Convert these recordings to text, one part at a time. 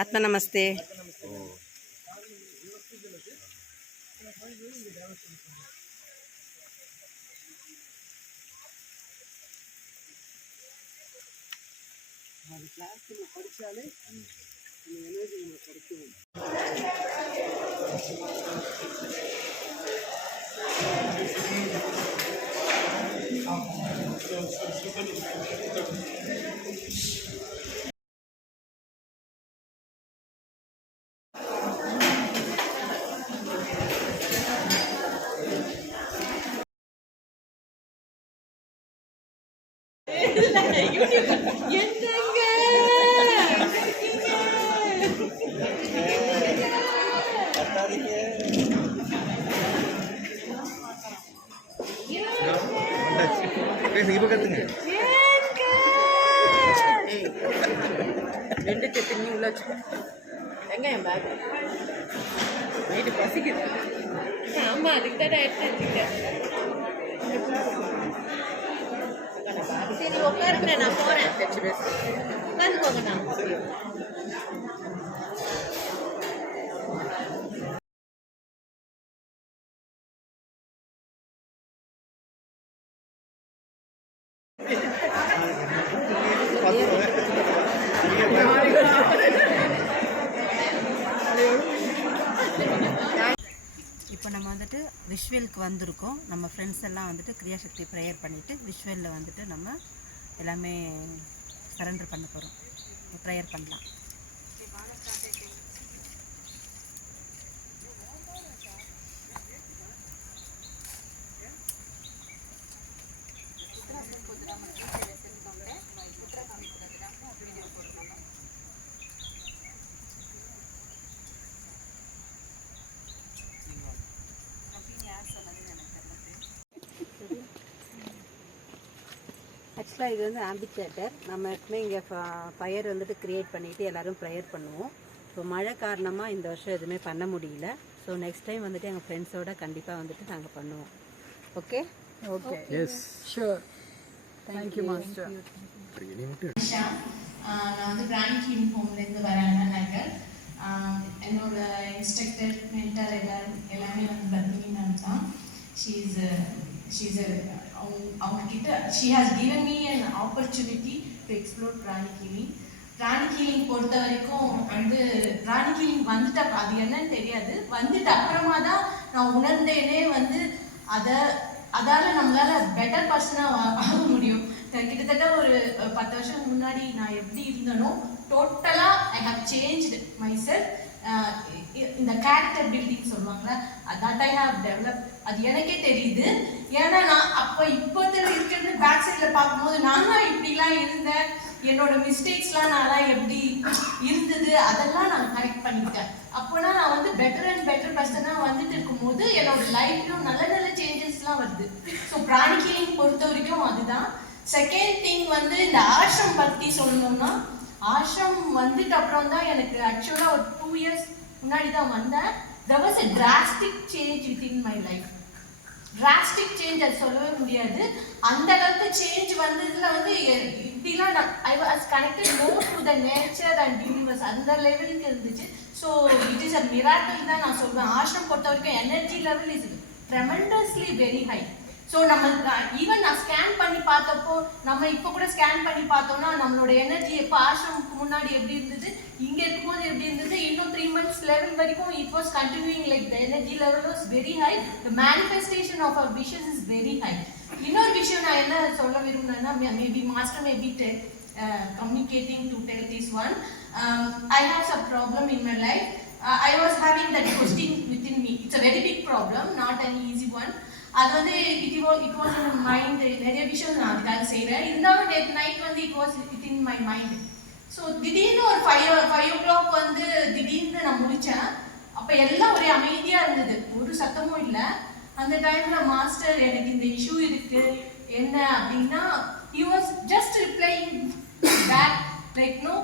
आत्मा नमस्ते। ரெண்டு செட்டு நீ உள்ள வச்சுக்க. எங்க என் பேக் நைட்டு பசிக்குது. ஆமா அதுக்கு தான் எடுத்து வச்சுக்கிட்டேன். சரி உட்காருங்க, நான் போறேன். உட்காந்துக்கோங்க. நான் இப்போ நம்ம வந்துட்டு விஷுவலுக்கு வந்திருக்கோம். நம்ம ஃப்ரெண்ட்ஸ் எல்லாம் வந்துட்டு கிரியாசக்தி ப்ரேயர் பண்ணிவிட்டு விஷுவலில் வந்துட்டு நம்ம எல்லாமே சரண்டர் பண்ண போகிறோம். ப்ரேயர் பண்ணலாம். ஆக்சுவலாக இது வந்து ஆம்பித்தேட்டர். நம்ம எப்பவுமே இங்கே ஃபயர் வந்துட்டு க்ரியேட் பண்ணிவிட்டு எல்லோரும் ப்ரேயர் பண்ணுவோம். ஸோ மழை காரணமாக இந்த வருஷம் எதுவுமே பண்ண முடியல. ஸோ நெக்ஸ்ட் டைம் வந்துட்டு எங்கள் ஃப்ரெண்ட்ஸோடு கண்டிப்பாக வந்துட்டு நாங்கள் பண்ணுவோம். Okay okay yes sure. Thank you master. நான் வந்து பிராணிக் யூனிஃபார்ம்லேருந்து வரேன் நகர். என்னோட இன்ஸ்ட்ரக்டர் மென்டர் எல்லாமே வந்து பத்மினி மேம் தான். அவங்கக்கிட்ட she has given me an opportunity to explore pranic healing. pranic healing பொறுத்த வரைக்கும் வந்து pranic healing வந்துட்டு அது என்னன்னு தெரியாது. வந்துட்டு அப்புறமா தான் நான் உணர்ந்தேனே வந்து அதால நம்மளால பெட்டர் பர்சனாக ஆக முடியும். கிட்டத்தட்ட ஒரு 10 வருஷம் முன்னாடி நான் எப்படி இருந்தனோ டோட்டலாக I have changed myself. இந்த கேரக்டர் பில்டிங் சொல்லுவாங்களே, தட் ஐ ஹவ் டெவலப். அது எனக்கே தெரியுது. ஏன்னா நான் அப்போ இருக்கிறது பேக் சைடில் பார்க்கும்போது நான் தான் இப்படிலாம் இருந்தேன். என்னோட மிஸ்டேக்ஸ்லாம் நான் எப்படி இருந்தது அதெல்லாம் நான் கரெக்ட் பண்ணிக்கிட்டேன். அப்போனா நான் வந்து பெட்டர் அண்ட் பெட்டர் பர்சனாக வந்துட்டு இருக்கும்போது என்னோட லைஃப்லையும் நல்ல நல்ல சேஞ்சஸ்லாம் வருது. ஸோ பிராணிக் ஹீலிங் பொறுத்த வரைக்கும் அதுதான். செகண்ட் திங் வந்து இந்த ஆஷ்ரம் பற்றி சொல்லணும்னா, ஆஷ்ரம் வந்துட்டு அப்புறம் தான் எனக்கு ஆக்சுவலாக ஒரு 2 years முன்னாடி தான் வந்தேன். there was a drastic change within my life. drastic change அது சொல்லவே முடியாது. அந்த அளவுக்கு சேஞ்ச் வந்ததுல வந்து இப்படிலாம் I was connected more to the nature and universe. அந்த லெவலுக்கு இருந்துச்சு. So it is a miracle தான் நான் சொல்வேன். ஆஷ்ரம் பொறுத்த வரைக்கும் energy level is tremendously very high. So நம்ம ஈவன் நான் ஸ்கேன் பண்ணி பார்த்தப்போ, நம்ம இப்போ கூட ஸ்கேன் பண்ணி பார்த்தோம்னா நம்மளோட எனர்ஜி எப்போ ஆஷ்ரமுக்கு முன்னாடி எப்படி இருந்தது, இங்கே இருக்கும்போது எப்படி இருந்தது, இன்னும் 3 months லெவல் வரைக்கும் it was continuing. Like the energy level was very high. The manifestation of our wishes is very high. இன்னொரு விஷயம் நான் என்ன சொல்ல விரும்புனேன்னா, maybe master maybe communicating to tell this one. I have some problem in my life. I was having that question within me. It's a very big problem, not an easy one. அது வந்து it was in my mind. நிறைய விஷயம் நான் அதுக்காக செய்கிறேன். இருந்தாலும் நேற்று night வந்து it was within my mind. So திடீர்னு ஒரு 5 o'clock வந்து திடீர்னு நான் முடித்தேன். அப்போ எல்லாம் ஒரே அமைதியாக இருந்தது, ஒரு சத்தமும் இல்லை. அந்த டைமில் மாஸ்டர் எனக்கு இந்த இஷ்யூ இருக்கு என்ன அப்படின்னா, he was just replying back like no,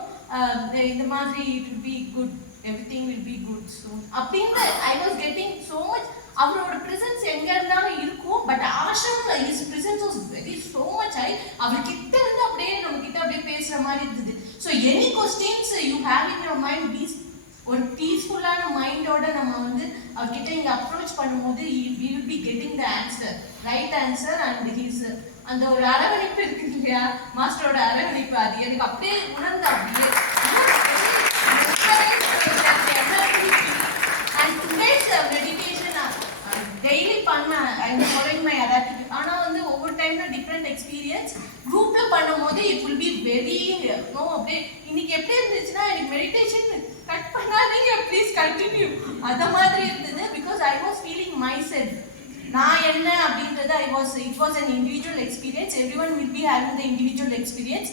இந்த மாதிரி it will be good, everything will be good soon அப்படின்னு I was getting so much. அவரோட பிரசன்ஸ் எங்க இருந்தாலும் இருக்கும். But ashram his presence was very so much high. அவர் கிட்ட இருந்து அப்படியே நம்ம கிட்ட அப்படியே பேசுற மாதிரி இருந்தது. So any questions you have in your mind, be மைண்டோட நம்ம வந்து அவர்கிட்ட இங்கே அப்ரோச் பண்ணும்போது he will be getting the answer, right answer. And his அந்த ஒரு அரவணைப்பு இருக்கு இல்லையா, மாஸ்டரோட அரவணைப்பு, அது எனக்கு அப்படியே உணர்ந்த அப்படியே and today's meditation daily பண்ண I am following my attitude. ஆனா வந்து ஒவ்வொரு டைம்ல டிஃப்ரெண்ட் எக்ஸ்பீரியன்ஸ் குரூப்ல பண்ணும்போது it will be very no அப்படியே இன்னைக்கு எப்படி இருந்துச்சுன்னா எனக்கு மெடிடேஷன் கட் பண்ணாதீங்க ப்ளீஸ் கண்டினியூ அத மாதிரி இருந்தது. Because I was feeling myself, நான் என்ன அப்படின்றது it was an individual experience. Everyone will be having the individual experience.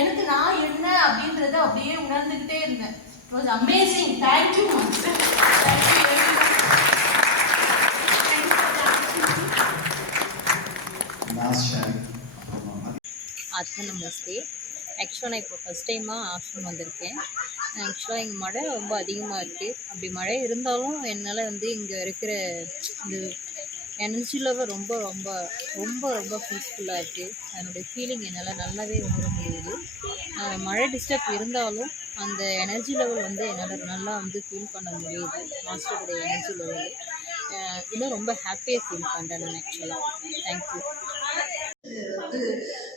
எனக்கு நான் என்ன அப்படின்றத அப்படியே உணர்ந்துகிட்டே இருந்தேன். It was amazing. Thank you master. Thank you everyone. நமஸ்தே. ஆக்சுவலாக நான் இப்போ ஃபஸ்ட் டைமாக ஆசிரம் வந்திருக்கேன். ஆக்சுவலாக இங்கே மழை ரொம்ப அதிகமாக இருக்குது. அப்படி மழை இருந்தாலும் என்னால் வந்து இங்கே இருக்கிற இந்த எனர்ஜி லெவல் ரொம்ப ரொம்ப ரொம்ப ரொம்ப பீஸ்ஃபுல்லாக இருக்குது. அதனுடைய ஃபீலிங் என்னால் நல்லாவே உணர முடியுது. மழை டிஸ்டர்ப் இருந்தாலும் அந்த எனர்ஜி லெவல் வந்து என்னால் நல்லா வந்து ஃபீல் பண்ண முடியுது. மாஸ்டருடைய எனர்ஜி லெவல் இன்னும் ரொம்ப ஹாப்பியாக ஃபீல் பண்ணுறேன் நான் ஆக்சுவலாக. தேங்க்யூ. வந்து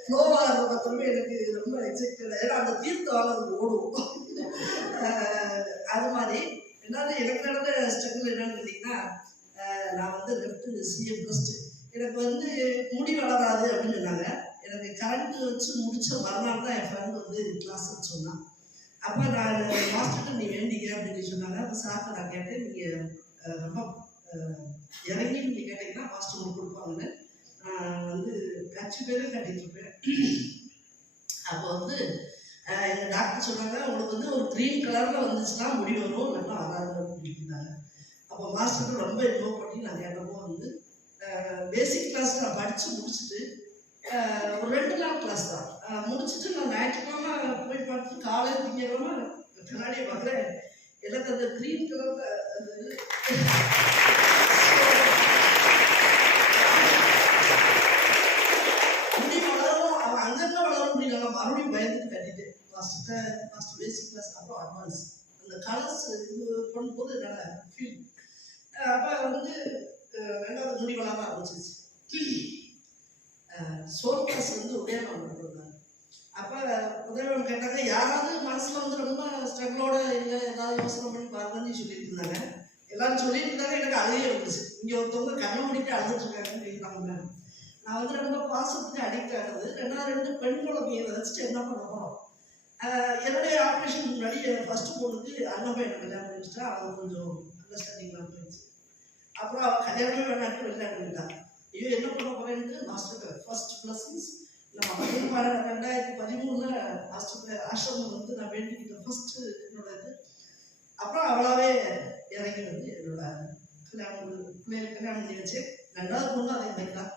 ஃப்ளோவாக இருந்த பத்திரமே எனக்கு ரொம்ப எக்ஸைட்டட். ஏன்னா அந்த தீர்த்து வாங்க ஓடும். அது மாதிரி என்னது எனக்கு நடந்த ஸ்ட்ரகிள் என்னன்னு கேட்டிங்கன்னா, நான் வந்து லெஃப்ட் சிஎம் ஃபஸ்ட்டு எனக்கு வந்து முடி வளராது அப்படின்னு சொன்னாங்க. எனக்கு கரண்ட் வச்சு முடிச்ச மறுநாள் தான் என் ஃப்ரெண்ட் வந்து கிளாஸ் சொன்னான். அப்போ நான் மாஸ்டர்கிட்ட நீ வேண்டிங்க அப்படின்னு சொன்னாங்க. அப்போ சார்ட்ட நான் கேட்டேன், நீங்கள் ரொம்ப இறங்கி நீங்கள் கேட்டிங்கன்னா மாஸ்டர் உங்களுக்கு கொடுப்பாங்கன்னு. நான் வந்து கட்சி பேரே கட்டிட்டுருப்பேன். அப்போ வந்து எங்கள் டாக்டர் சொன்னாங்க, உங்களுக்கு வந்து ஒரு க்ரீன் கலரில் வந்துச்சுன்னா முடி வரும், நல்லா வராது அப்படின்னாங்க. அப்போ மாஸ்டருக்கு ரொம்ப இன்வால்வ் பண்ணி நான் கேட்டப்போ வந்து பேசிக் கிளாஸ் நான் படித்து முடிச்சுட்டு ஒரு 2 நாள் கிளாஸ் தான் முடிச்சுட்டு நான் ஞாயிற்றுக்கிழமை போய் பார்த்துட்டு காலையில் திங்கக்கிழமை கண்ணாடியை பார்க்குறேன். எனக்கு அந்த க்ரீன் கலரில் அது மறுபடியும் பயந்துட்டு கட்டிட்டேன். ஃபஸ்ட்டு பேசிக் கிளாஸ், அப்புறம் அட்வான்ஸ். அந்த கலர்ஸ் இது பண்ணும்போது என்னால் ஃபீல். அப்போ வந்து 2வது முடி வளர ஆரம்பிச்சிச்சு. சோல் கிளாஸ் வந்து உதயநாள் பண்ணிருந்தாங்க. அப்போ உதயநாள் கேட்டாங்க, யாராவது மனசில் வந்து ரொம்ப ஸ்ட்ரகிளோட இல்லை ஏதாவது யோசனை பண்ணி பாருங்கன்னு சொல்லிட்டு இருந்தாங்க. எல்லாரும் சொல்லிட்டு இருந்தாங்க. எனக்கு அழுகையே வந்துச்சு. இங்கே ஒருத்தவங்க கண்ணை முடிட்டு அழுதுட்டு இருக்காங்கன்னு கேட்குறாங்க. நான் வந்து ரொம்ப பாசத்துக்கு அடிக்ட் ஆனது. 2 பெண் குழந்தையை வச்சுட்டு என்ன பண்ண போகிறோம். என்னுடைய ஆப்ரேஷன் முன்னாடி ஃபஸ்ட்டு பொண்ணுக்கு அண்ணன் எனக்கு கல்யாணம் பண்ணிச்சுட்டா. அது கொஞ்சம் அண்டர்ஸ்டாண்டிங்லாம் போயிடுச்சு. அப்புறம் அவள் கல்யாணமே வேணாட்டு வெளிநாட்டு விட்டாங்க. ஐயோ என்ன பண்ண போகிறேன்ட்டு மாஸ்டருக்கு ஃபர்ஸ்ட் பிளஸிங்ஸ் நம்ம 2013 மாஸ்டர் ஆசிரமம் வந்து நான் வேண்டிக்கிட்டேன் ஃபஸ்ட்டு என்னோட இது. அப்புறம் அவளாவே இறங்கி வந்து என்னோட பிள்ளைகளுக்கு கல்யாணம் பண்ணி வச்சு. 2வது பொண்ணு அதே மாதிரி தான்.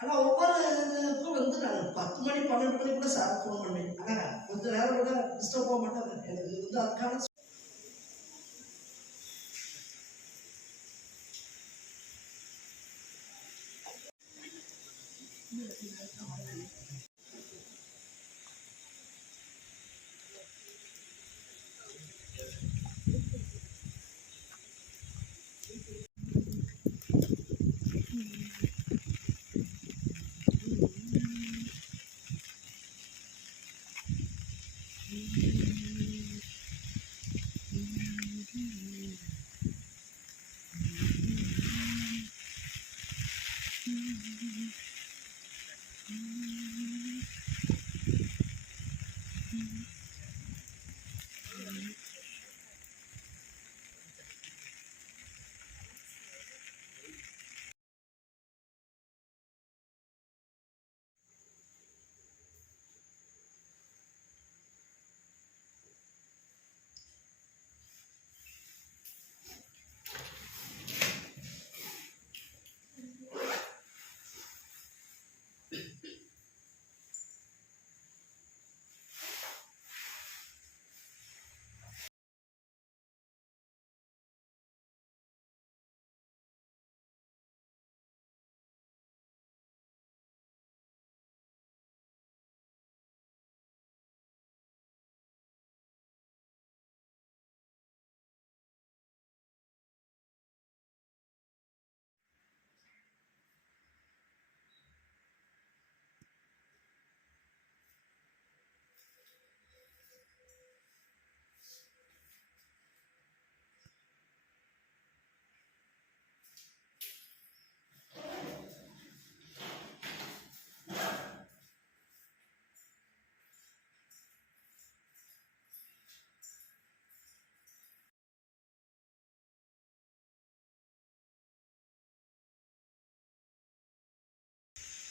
ஆனால் ஒவ்வொரு இதுக்கும் வந்து நான் 10 மணி 12 மணி கூட சார் ஃபோன் பண்ணேன். ஆனால் கொஞ்சம் நேரம் கூட டிஸ்டர்ப் போக மாட்டேன். எனக்கு வந்து அதுக்கான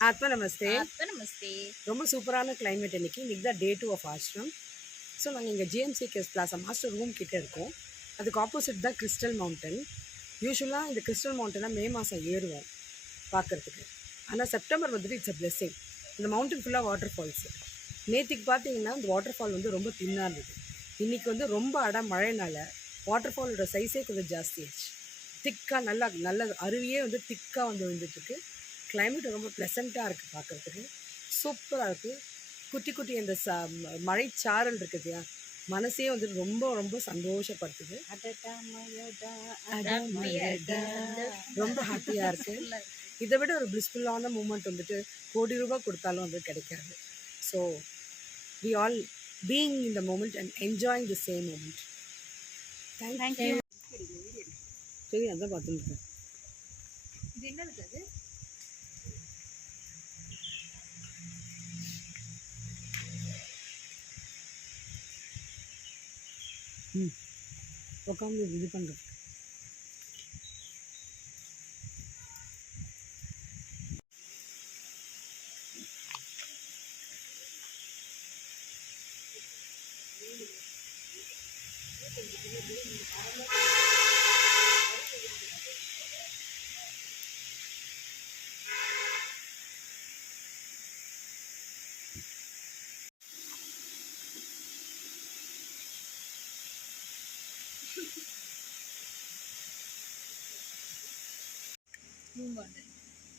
ஆத்மா நமஸ்தே. நமஸ்தே. ரொம்ப சூப்பரான கிளைமேட் இன்னைக்கு தான் டே 2 ஆஃப் ஆஷ்ரம். ஸோ நாங்கள் இங்கே ஜிஎம்சிகேஎஸ் பிளாசா மாஸ்டர் ரூம் கிட்டே இருக்கோம். அதுக்கு ஆப்போசிட் தான் கிறிஸ்டல் மவுண்டன். யூஸ்வலாக இந்த கிறிஸ்டல் மவுண்டனை மே மாதம் ஏறுவோம் பார்க்குறதுக்கு. ஆனால் செப்டம்பர் வந்துட்டு இட்ஸ் அ பிளெஸ்ஸிங். இந்த மவுண்டன் ஃபுல்லாக வாட்டர் ஃபால்ஸு. நேற்றுக்கு பார்த்தீங்கன்னா இந்த வாட்டர் ஃபால் வந்து ரொம்ப தின்னாக இருந்தது. இன்றைக்கி வந்து ரொம்ப மழைனால வாட்டர் ஃபாலோட சைஸே கொஞ்சம் ஜாஸ்தி ஆயிடுச்சு. திக்காக நல்ல அருவியே வந்து திக்காக வந்து விழுந்துட்டுருக்கு. கிளைமேட் ரொம்ப ப்ளசண்ட்டாக இருக்குது பார்க்குறதுக்கு. சூப்பராக இருக்குது. குட்டி குட்டி அந்த மழைச்சாரல் இருக்குது, மனசே வந்து ரொம்ப ரொம்ப சந்தோஷப்படுத்துது. ரொம்ப ஹாப்பியாக இருக்குது. இதை விட ஒரு பிளிஸ்ஃபுல்லான மூமெண்ட் வந்துட்டு கோடி ரூபாய் கொடுத்தாலும் வந்து கிடைக்காது. So we all being in the moment and enjoying the same moment. Thank you. சரி, அதான் பார்த்துருக்கேன். இது என்ன இருக்குது? உட்காந்து இது பண்ணுறது.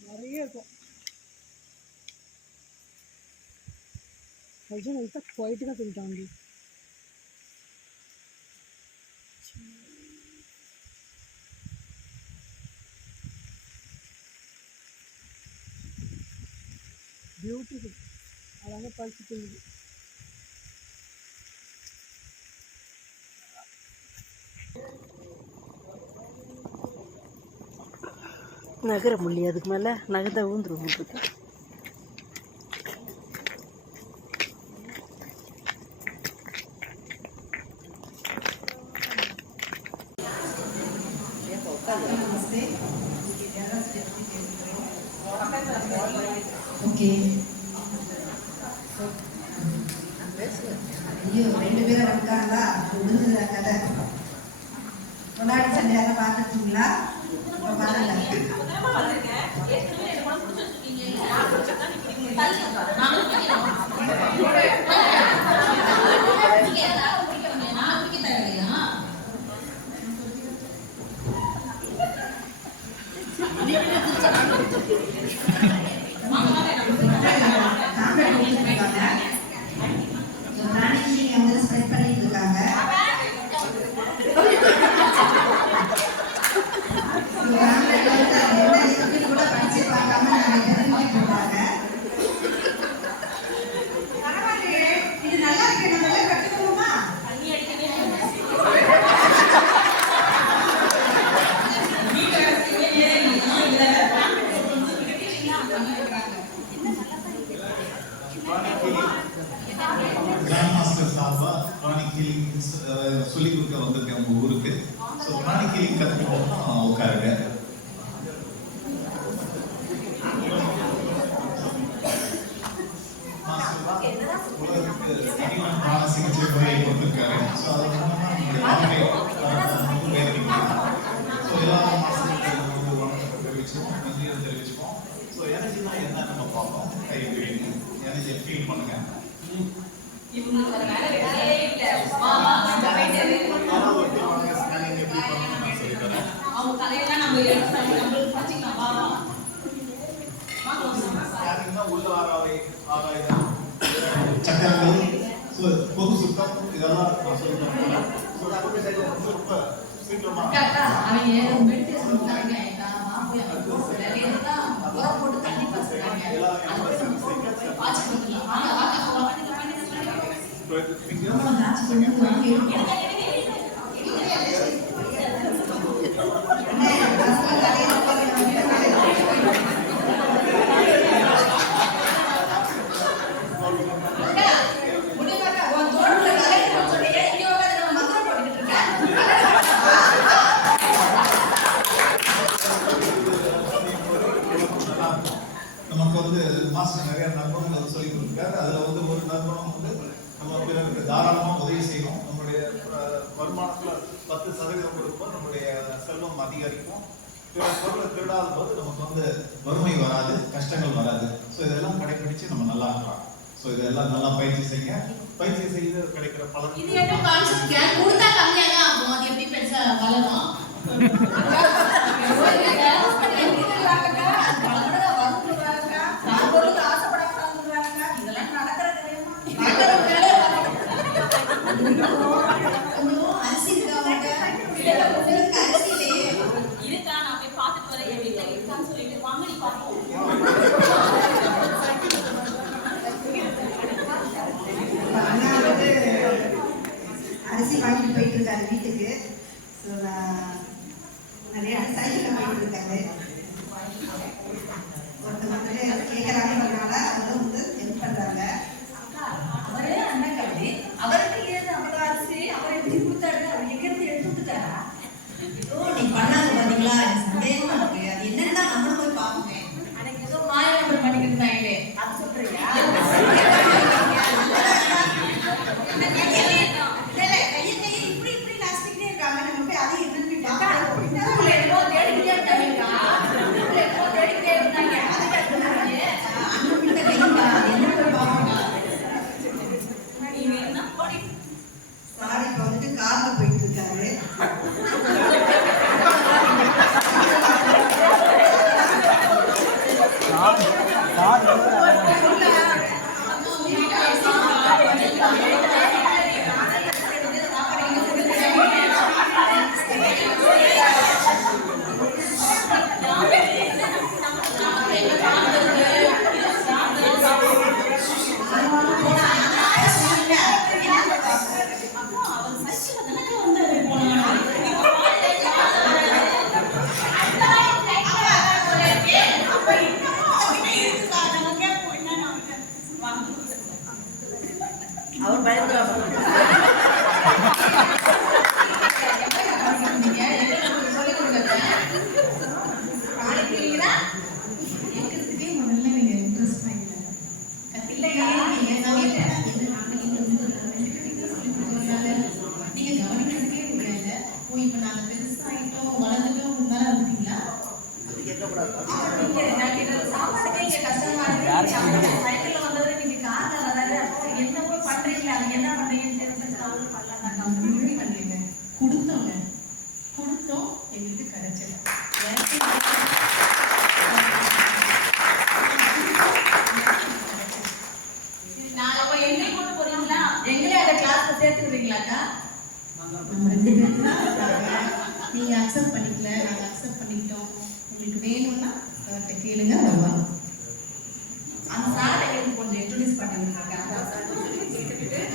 நிறைய இருக்கும். கொஞ்சம் நல்லா குவைட்டுగా తింటాండి. బ్యూటిఫుల్. అలాగే పరిస్థితి ఉంది. நகர முடியும், அதுக்கு மேலே நகர்ந்தா ஊந்துரும் உங்களுக்கு. ஓகே. ஐயோ, 2 பேரும் இருக்காங்களா? முடிஞ்சதா கதை? முன்னாடி சண்டை யாரும் பார்த்துருக்கீங்களா? இப்போ பாருங்க. ஸ்ப்ரெட் பண்ணிட்டு இருக்காங்க. கூட படிச்சு பார்க்காம போடுறாங்க. இது நல்லா இருக்கு, நம்ம கற்றுக்கணுமா? கிராண்ட் மாஸ்டர் சார்பா பிராணிக் ஹீலிங் சொல்லி கொடுக்க வந்திருக்கேன் உங்க ஊருக்கு. ஸோ பிராணிக் ஹீலிங் கற்றுக்கணும்னா உட்காருங்க. உலகத்துக்கு தனியான பிராண சிகிச்சை முறையை கொடுத்துருக்காரு. ஸோ அது மூலமா நம்மளுடைய வாழ்க்கை வேதனைக்கலாம். ஸோ எல்லா மாசத்துக்கு வணக்கம் தெரிவிச்சுப்போம், நன்றியை தெரிவிச்சுப்போம். ஸோ எனர்ஜினா என்ன நம்ம பார்ப்போம். கை வைங்க, எனர்ஜியை ஃபீல் பண்ணுங்க. சக்கரங்கள், பொது சுத்தம், இதெல்லாம் நான் சொல்லிட்டேன். நமக்கு வந்து வருமானத்தில் 10% கொடுப்போம், நம்முடைய செல்வம் அதிகரிக்கும். பிற பொருளை திருடாத போது நமக்கு வந்து வறுமை வராது, கஷ்டங்கள் வராது. ஸோ இதெல்லாம் கடைபிடிச்சு நம்ம நல்லா இருக்கலாம். ஸோ இதெல்லாம் நல்லா பயிற்சி செய்ய, பயிற்சி செய்து கிடைக்கிற பலன். இது என்ன கான்செப்ட்? கொடுத்தா கம்மியா தான் ஆகும், அது எப்படி பெருசா வளரும்? இருக்கா, நான் போய் பார்த்துட்டு வரேன், என் வீட்டுல இருக்கான்னு சொல்லிட்டு வாங்க நீ பார்ப்போம். அண்ணா வந்து அரிசி வாங்கிட்டு போயிட்டு இருக்காரு வீட்டுக்கு. ஸோ நான் நிறைய சைக்கிள் போயிட்டு இருக்காரு. ஒருத்தர் வந்துட்டு கேட்கறாங்கன்றதுனால அவரும் வந்து ஹெல்ப் பண்றாங்க. அவரே அண்ணன் கல்வி, அவருக்கு ஏது அவ்வளோ அரிசி, அவர் எப்படி கொடுத்தாரு, அவர் எங்கிருந்து எடுத்து கொடுத்தாரா? நீ பண்ணாங்க பாத்தீங்களா, சந்தேகமா இருக்கு. அது என்னன்னா நம்மளும் போய் பார்ப்போமே. அன்னைக்கு ஏதோ மாய நம்பர் பண்ணிக்கிட்டாங்களே, அது சொல்றியா? இப்படி இப்படி நசிக்கிட்டே இருக்காங்க. நம்ம போய் அது என்னன்னு போய் பார்க்கலாம். உங்களை என்னமோ தேடிக்கிட்டே இருக்காங்க, உங்களை என்னமோ தேடிக்கிட்டே இருந்தாங்க, அதுக்கு அண்ணன் கிட்ட கைப்பா, அது என்ன போய் பார்ப்போம். நீங்க என்ன போடி சாரி, இப்போ வந்துட்டு கார்ல போயிட்டு இருக்காரு. அவர் பயந்துருவாங்க. கொடுத்தோம், எங்களுக்கு கிடைச்சது. அப்ப என்னை கொண்டு போறீங்களா? எங்களே அந்த கிளாஸ்ல சேர்த்துக்கிறீங்களாக்கா? நம்ம 2 பேரும் தான் இருக்காங்க. நீங்க அக்செப்ட் பண்ணிக்கல, நாங்க அக்செப்ட் பண்ணிக்கிட்டோம். உங்களுக்கு வேணும்னா அவர்கிட்ட கேளுங்க, வருவாங்க. அந்த சாரை எனக்கு கொஞ்சம் இன்ட்ரோடியூஸ் பண்ணி விட்டுருக்காங்க.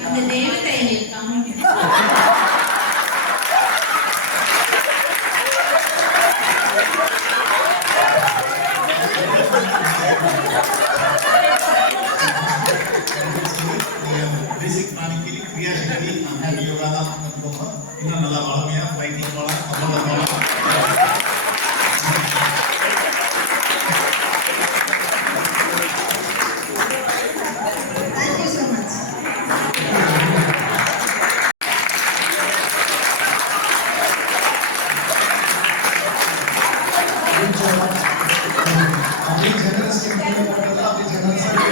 இந்த தேவதை எங்களுக்கு காமிங்க. பேசிக் பிராணிக்கு கிரியாசக்தி யோகா தான் கற்றுக்கோங்க. இன்னும் நல்லா வளமையாக பைக்கிங் போகலாம், கப்பலில் போகலாம். Thank you so much. அப்படியே ஜெனரஸ் அப்படி ஜெனரஸாக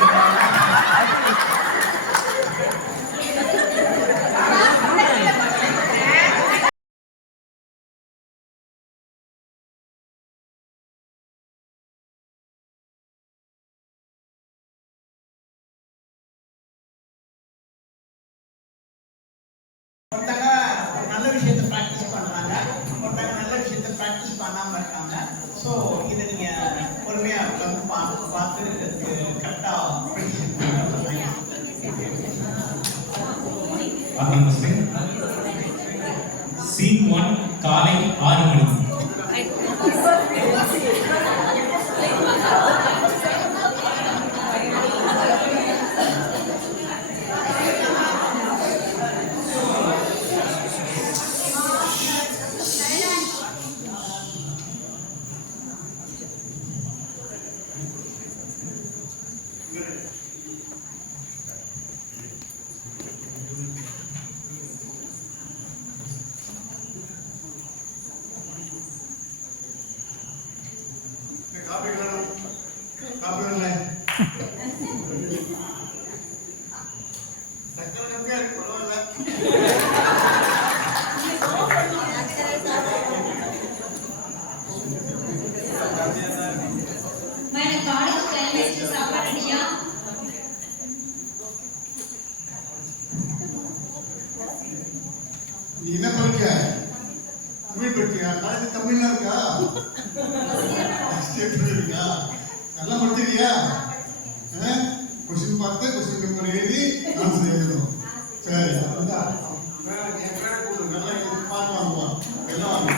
ஒருத்தங்க நல்ல விஷயத்தை ப்ராக்டிஸ் பண்ணுறாங்க, ஒருத்தங்க நல்ல விஷயத்தை ப்ராக்டிஸ் பண்ணாமல் இருக்காங்க. ஸோ இதை நீங்கள் பொறுமையாக உட்காந்து பார்த்து கரெக்டாக ப்ரெடிக்ஷன் பண்ணுறாங்க. சீன் 1 காலை 6 மணிக்கு. படிச்சியா? காலேஜ் தமிழ்லாம் இருக்கா? ஸ்டேட் இருக்கா? நல்லா படிச்சிருக்கியா? கொஸ்டின் பார்த்து கொஸ்டின் பேப்பர் எழுதி ஆன்சர் எழுதணும். சரி, அதுதான் நல்லா பார்த்து வாங்குவான் எல்லாம் வாங்க.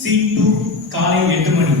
Scene 2 காலை 8 மணி.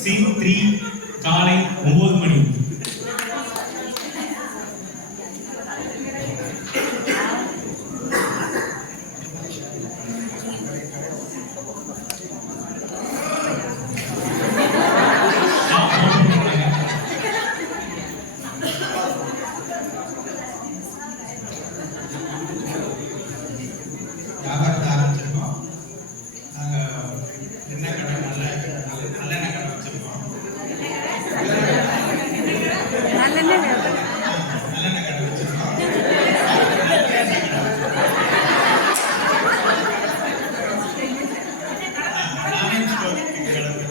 Scene 3 காலை 9 மணி. வியாபாரத்தை ஆரம்பிச்சிருக்கோம். நாங்கள் எண்ணெய் கடை நல்லெண்ணெய் கடை வச்சிருக்கோம். நல்லெண்ணெய் கடை வச்சிருக்கோம். ராமேன் ஸ்டோர் கடை இருக்கு.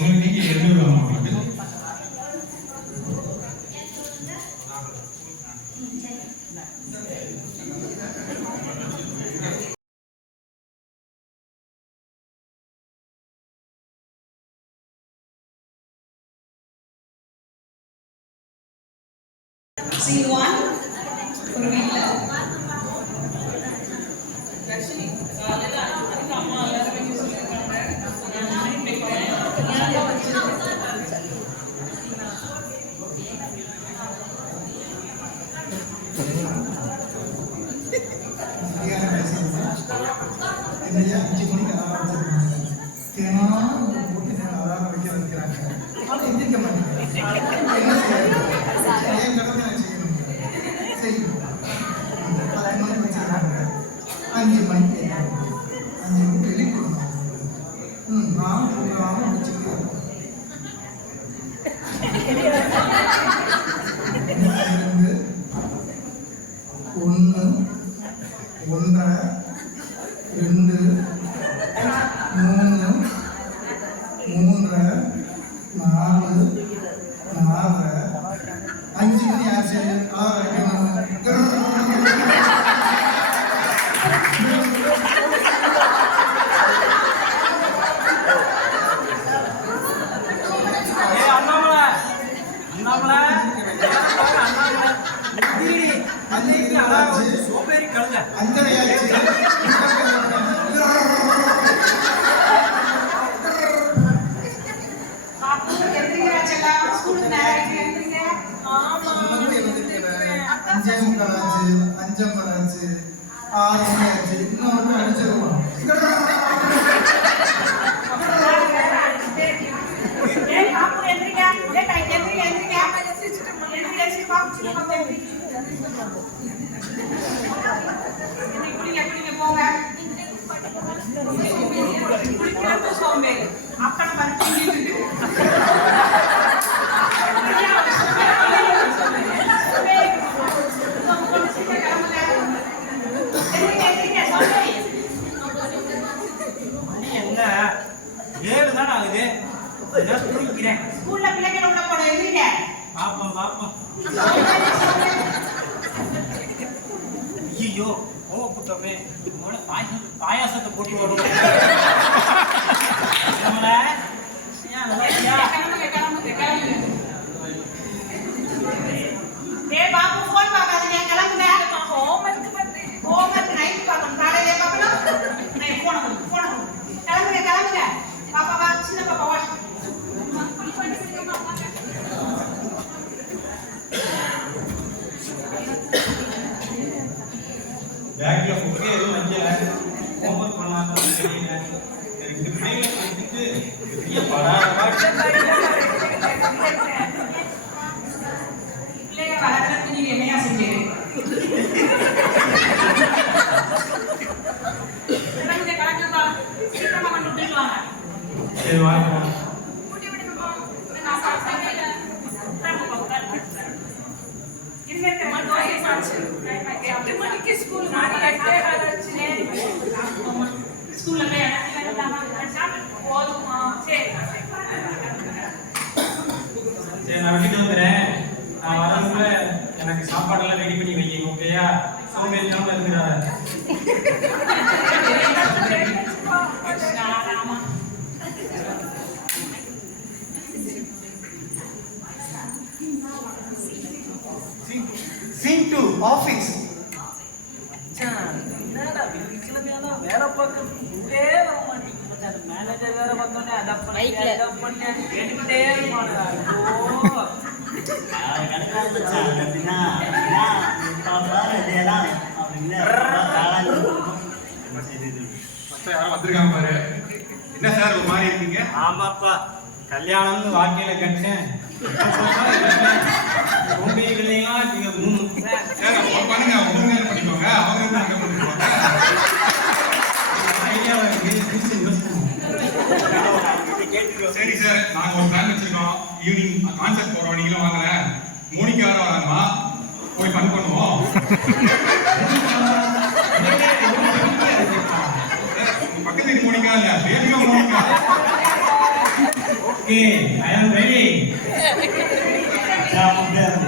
உங்களுக்கு எந்த விதமாக Scene 1 ஒரு வீட்ல என்னையா 5 மணிக்கு அலாரம் வச்சிருக்காங்க. தினம் போட்டு அலாரம் வைக்க வைக்கிறாங்க. ஆனால் எந்திரிக்க மாட்டேங்கிறேன். என்ன செய்யறது? என் கடமை நான் செய்யணும். செய்யணும். 10 மணிக்கு வச்சிருக்காங்க. 5 மணிக்கு 5 மணிக்கு எழுப்பிடணும். நான் ப்ரோக்ராம் முடிச்சுக்கிறேன். ஒன்று 1 2 3 4 5 மணி ஆச்சு. அண்ணாமலை ஆச்சு, அஞ்சரை ஆச்சு. அஞ்சே முக்கால் ஆச்சு, அஞ்சே முக்கால் ஆச்சு, 6 மணி ஆச்சு, இன்னும் அடிச்சிருவோம். ஐயோ கோவப்பட்டோமே பாயாசத்தை போட்டு வரும் பேக்ல புக்கே எதுவும் வைக்கல ஹோம்ஒர்க் பண்ணலாம்னு தெரியல ரெண்டு பிள்ளைகளை கொடுத்துட்டு பெரிய படாத என்னையா செஞ்சேன் சரி வாங்க சரி நான் விட்டுட்டு வந்துடுறேன். நான் வரதுக்குள்ள எனக்கு சாப்பாடெல்லாம் ரெடி பண்ணி வைங்க, ஓகேயா? சோம்பேறி இல்லாம இருக்கிறாரு. Scene 2, office. என்னடா வீட்டுல வேலை பார்க்கறது ஊரே வர மாட்டேங்குது. மேனேஜர் வேற பார்த்தோன்னே அதை பண்ணி கேட்டுக்கிட்டே இருப்பாங்க. யாரும் வந்திருக்காங்க பாரு. என்ன சார் ஒரு மாதிரி இருக்கீங்க? ஆமாப்பா, கல்யாணம்னு வாழ்க்கையில கட்டேன். நீங்க 3 சார் அவங்க பண்ணுங்க, அவங்க வேலை பண்ணிக்கோங்க, அவங்க வந்து அங்க பண்ணிக்கோங்க. சரி சார், நாங்க ஒரு பிளான் வச்சிருக்கோம். ஈவினிங் கான்செப்ட் போறோம், நீங்களும் வாங்க. மோனிகா யாரும் வராங்கம்மா, போய் ஃபன் பண்ணுவோம். பக்கத்து மோனிகா இல்ல, பேபிகா Monika. Okay, I am ready.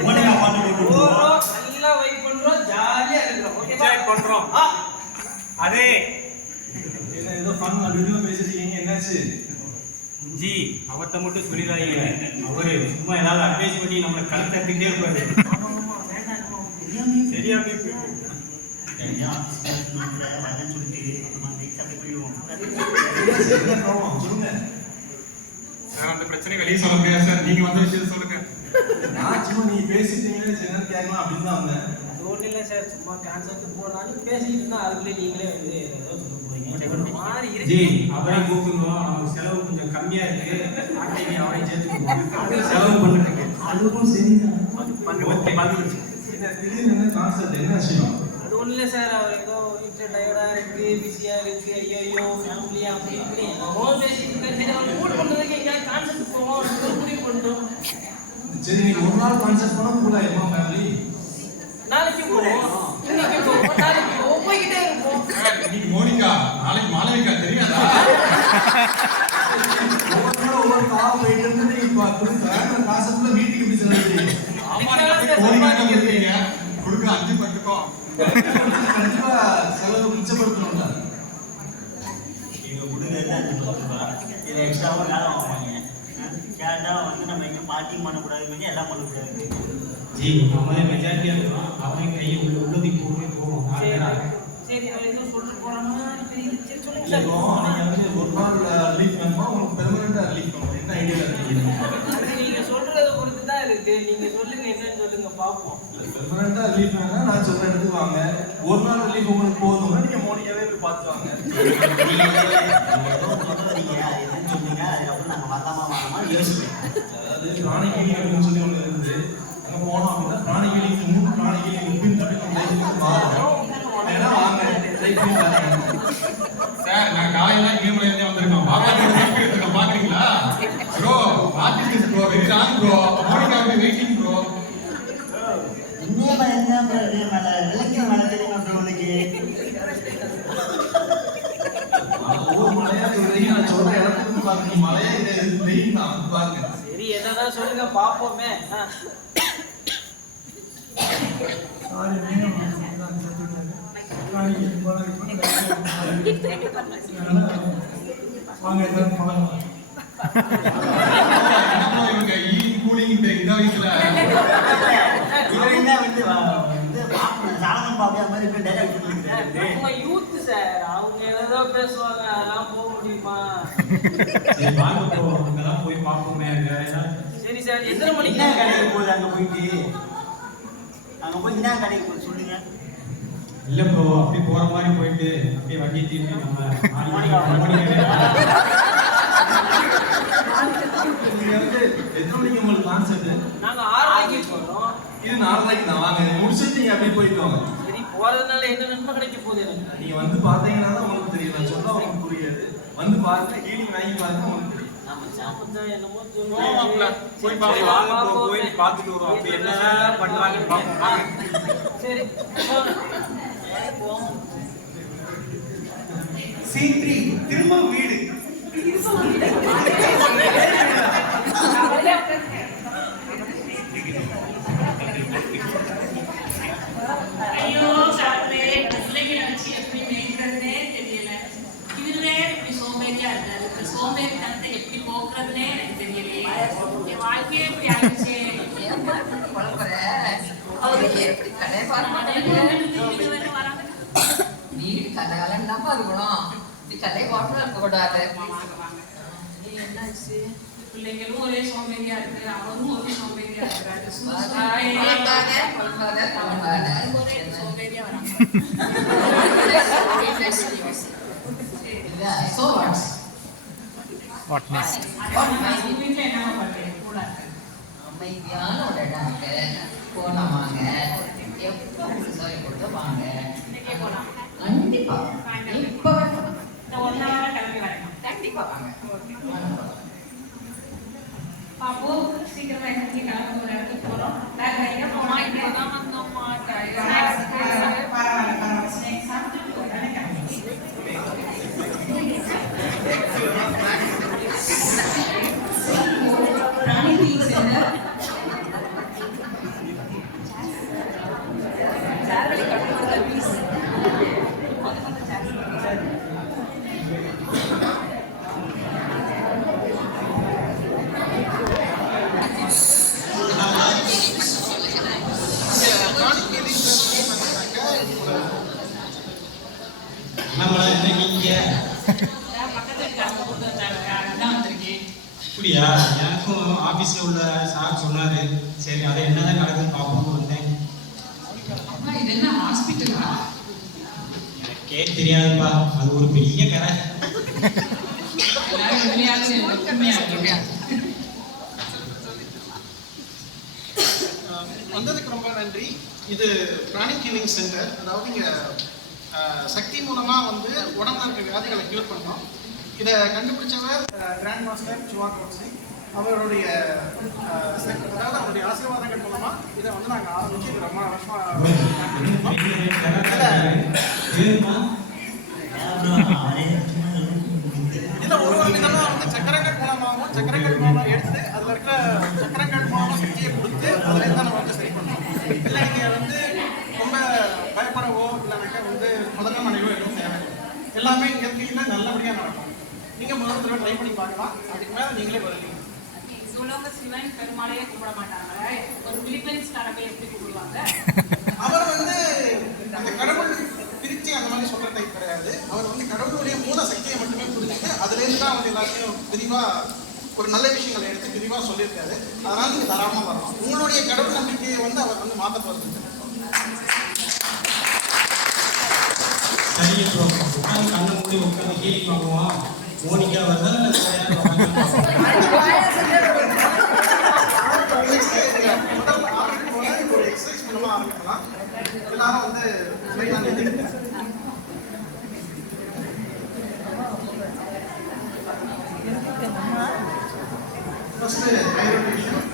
Monika பாட்டு போடுறோம், நல்லா வைப் பண்றோம், ஜாலியா இருக்கோம், என்ஜாய் பண்றோம். அதே ஏதோ ஃபன் அப்படின்னு பேசிட்டீங்க, என்னாச்சு? ஜி அவர்கிட்ட மட்டும் சொல்லிடாதீங்க, அவரு சும்மா ஏதாவது அட்வைஸ் பண்ணி நம்மளை கழுத்து தட்டிக்கிட்டே இருப்பாரு. தெரியாம சொல்லுங்க சார். அந்த பிரச்சனை வெளியே சொல்ல முடியாது சார், நீங்க வந்த விஷயம் சொல்லுங்க. நான் சும்மா நீ பேசிட்டீங்களே ஜெனரல் கேட்கலாம் அப்படின்னு தான் வந்தேன். அது ஒன்றும் இல்லை சார், சும்மா கான்செப்ட் போடுறான்னு பேசிட்டு இருந்தா அதுக்குள்ளே நீங்களே வந்து ஏதோ சொல்ல போறீங்க மாதிரி ஜி இருக்கு. அவரை கூப்பிடுவோம், நமக்கு செலவு கொஞ்சம் கம்மியா இருக்கு, ஆட்டையை அவரை சேர்த்துக்குவோம், செலவு பண்ணுறதுக்கு. அதுவும் சரிதான். ஓகே, பார்த்து என்ன திடீர்னு கான்செப்ட் என்ன விஷயம்? அது ஒன்றும் இல்லை சார், அவர் ஏதோ வீட்டில் டயர்டாக இருக்கு, பிஸியாக இருக்கு, ஐயோ ஃபேமிலியா அப்படி இப்படி பேசிட்டு இருக்கேன். சரி அவர் மூட் பண்ணுறதுக்கு எங்கேயாவது கான்செப்ட் போவோம் முடிவு பண்ணிட்டோம். சரி, நீங்க ஒரு நாள் கான்செப்ட் பண்ண கூட எம்மா ஃபேமிலி நாளைக்கு போவோம், இன்னைக்கு போவோம், நாளைக்கு போவோம், போய்கிட்டே இருப்போம். இன்னைக்கு மோனிகா, நாளைக்கு மாளவிகா, தெரியாதா? ஒவ்வொரு காலம் போயிட்டு இருந்து இப்போ காசுக்குள்ள வீட்டுக்கு எப்படி செலவு? கொடுக்க 5 பட்டுக்கும் கண்டிப்பா செலவு மிச்சப்படுத்தணும்ல. இவங்க கொடுக்குறது 5 ரூபா, இதில் எக்ஸ்ட்ராவாக வேலை வாங்குவாங்க. கேட்டால் வந்து நம்ம எங்கே பார்ட்டிங் பண்ணக்கூடாதுன்னு எல்லாம் பண்ணக்கூடாது. ஜி நம்மளே மெஜாரிட்டியாக இருக்கிறோம், அவன் கையை உள்ளதை போட்டு சரி அவர் என்ன சொல்ல போறான்னு தெரியல. சரி சொல்லுங்க இல்லை சார். இப்போ நீங்கள் வந்து ஒரு நாள் லீவ் வேணுமா உங்களுக்கு பெர்மனெண்ட்டாக லீவ் வேணும் என்ன ஐடியாவில் இருக்கீங்க? அது நீங்க சொல்றத பொறுத்து தான் இருக்கு. நீங்க சொல்லுங்க என்னன்னு சொல்லுங்க பார்ப்போம். பெர்மனெண்ட்டாக லீவ் வேணும்னா நான் சொல்கிற இடத்துக்கு வாங்க. ஒரு நாள் லீவ் உங்களுக்கு போதும்னா நீங்கள் மோனிக்காவே போய் பார்த்து வாங்க. அதாவது பிராணி கிளி அப்படின்னு சொல்லி ஒன்று இருக்குது. அங்கே போனோம் அப்படின்னா பிராணி கிளிக்கு முன் பிராணி கிளிக்கு பின் அப்படின்னு மாறும். ஏன்னா வாங்க ட்ரை பண்ணி பாருங்க. சார் நான் காலையில கீழ்மலையிலே வந்திருக்கோம். பாக்குறீங்களா bro? Artist is bro, very wrong bro. Morning of waiting bro. இன்னும் என்ன இலக்கியம் மேல தெரியுமா ப்ரோ உனக்கு? ஒவ்வொரு மலையா சொல்றீங்க, நான் சொல்ற இடத்துக்கு பாருங்க. மலையா இல்லை வெயில் தான் வந்து பாருங்க. சரி என்னதான் சொல்லுங்க பார்ப்போமே. இவங்க ஈவினிங் கூலிங் இந்த வயசுல இவன் என்ன வந்து சாலமன் பாப்பா மாதிரி இப்ப டைலாக் சொல்லிட்டு நம்ம யூத் சார், அவங்க ஏதோ பேசுவாங்க, அதெல்லாம் போக முடியுமா? சரி வாங்க ப்ரோ, அங்கதான் போய் பார்ப்போமே. சரி சார், எத்தனை மணிக்கு என்ன கடைக்கு போகுது? அங்க போய் என்ன கடைக்கு போகுது சொல்லுங்க. இல்ல ப்ரோ, அப்படி போற மாதிரி போயிட்டு அப்படியே வண்டி தீர்த்து நம்ம எத்தனை மணிக்கு உங்களுக்கு கான்செப்ட்? நாங்க 6 மணிக்கு போறோம். இது 4:30 தான். வாங்க முடிச்சுட்டு நீங்க அப்படியே போயிட்டு வாங்க. சரி, போறதுனால என்ன நன்மை கிடைக்க போகுது எனக்கு? நீங்க வந்து பாத்தீங்கன்னா தான் உங்களுக்கு தெரியும். நான் சொன்னா உங்களுக்கு புரியாது. வந்து பாருங்க, ஹீலிங் வாங்கி பாருங்க உங்களுக்கு தெரியும். என்னமோ போய் வாங்க ப்ரோ, போய் பார்த்துட்டு வருவோம். அப்படி என்ன பண்றாங்கன்னு பார்ப்போம். சரி Scene 3 திரும்ப வீடு. ஐயோ சாப்பிட்டே பிள்ளைங்க நினைச்சு எப்படி மேய்க்கிறதுனே தெரியல. இதுவே இப்படி சோம்பேறியா இருக்காது. இந்த சோம்பேறித்தனத்தை எப்படி போக்குறதுனே எனக்கு தெரியலையே. என் வாழ்க்கையே இப்படி ஆயிடுச்சு. வீடு கலகலன்னு தான் இருக்கணும். இப்படி கதை வாட்டா இருக்கக்கூடாது. என்னாச்சு? பிள்ளைங்களும் ஒரே சோம்பேறியா இருக்கு, அவரும் ஒரே சோம்பேறியா இருக்காரு. ஒரே சோம்பேறியா வராங்க. So what next? வீட்டுல என்ன பண்றீங்க? கூட அமைதியான ஒரு இடம் இருக்கு. போனோம் வாங்க. எப்போ சொல்லி கொடுத்து வாங்க. இன்னைக்கே போலாம். கண்டிப்பா இப்ப இந்த 1 hour கிளம்பி வரணும். கண்டிப்பா வாங்க. பாப்போ சீக்கிரமா எங்க கிளம்ப ஒரு இடத்துக்கு போறோம். வேற எங்க போனா இப்பதான் வந்தோம்மா. ஸ்நாக்ஸ் சாப்பிட்டு உடனே கிளம்பி. ராணி ஹில் சென்டர் சார்வலி கட்டுற சர்வீஸ். அப்படியா? எனக்கும் ஆபீஸ்ல உள்ள சார் சொன்னாரு. சரி அதை என்னதான் நடக்குதுன்னு பார்ப்போம்னு வந்தேன். இது என்ன ஹாஸ்பிட்டலா? எனக்கே தெரியாதுப்பா, அது ஒரு பெரிய கதை. எல்லாரும் உண்மையாக வந்ததுக்கு ரொம்ப நன்றி. இது பிராணி ஹீலிங் சென்டர். அதாவது இங்கே சக்தி மூலமாக வந்து உடம்புல இருக்க வியாதிகளை க்யூர் பண்ணோம். இதை கண்டுபிடிச்சவர் கிராண்ட் மாஸ்டர் சிவா கவுன்சி. அவருடைய அதாவது அவருடைய ஆசீர்வாதங்கள் மூலமாக இதை வந்து நாங்கள் ஆரம்பிச்சு இது ரொம்ப வருஷமாக இதில் ஒரு விதமாக வந்து சக்கரங்கள் மூலமாகவும் சக்கரங்கள் மூலமாக எடுத்து அதில் இருக்கிற சக்கரங்கள் மூலமாக சக்தியை கொடுத்து அதில் தான் நம்ம வந்து சரி பண்ணோம். இல்லை நீங்கள் வந்து ரொம்ப பயப்படவோ இல்லைனாக்கா வந்து முதல்ல மனைவோ எதுவும் தேவை. எல்லாமே இங்கே இருக்கீங்கன்னா நல்லபடியாக நடக்கும். நீங்கள் முதல் தடவை ட்ரை பண்ணி பார்க்கலாம். அதுக்கு மேலே நீங்களே வருவீங்க. இவ்வளவு சிவன் பெருமாளையே கும்பிட மாட்டாங்க. ஒரு பிலிப்பைன்ஸ் கடவுளை எப்படி கும்பிடுவாங்க? அவர் வந்து அந்த கடவுள் பிரித்து அந்த மாதிரி கடவுளுடைய மூல சக்தியை மட்டுமே புரிஞ்சுட்டு அதுலேருந்து தான் வந்து எல்லாத்தையும் விரிவாக ஒரு நல்ல விஷயங்களை எடுத்து விரிவாக சொல்லியிருக்காரு. அதனால் நீங்கள் தாராளமாக வரலாம். உங்களுடைய கடவுள் நம்பிக்கையை வந்து அவர் வந்து மாற்ற போகிறது. சரிங்க ப்ரோ, உட்காந்து கண்ணை மூடி உட்காந்து ஹீலிங் வாங்குவோம். மோனிகா வருதா ஒரு எக்ஸசைஸ் மூலமாக ஆரம்பிக்கலாம். எல்லாரும் வந்து ஃபர்ஸ்ட் ஐரோட்டேஷன்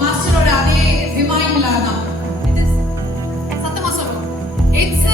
மாஸ்டரோட அதே டிவைன் லா தான். சத்தமா சொல்லுவோம். It's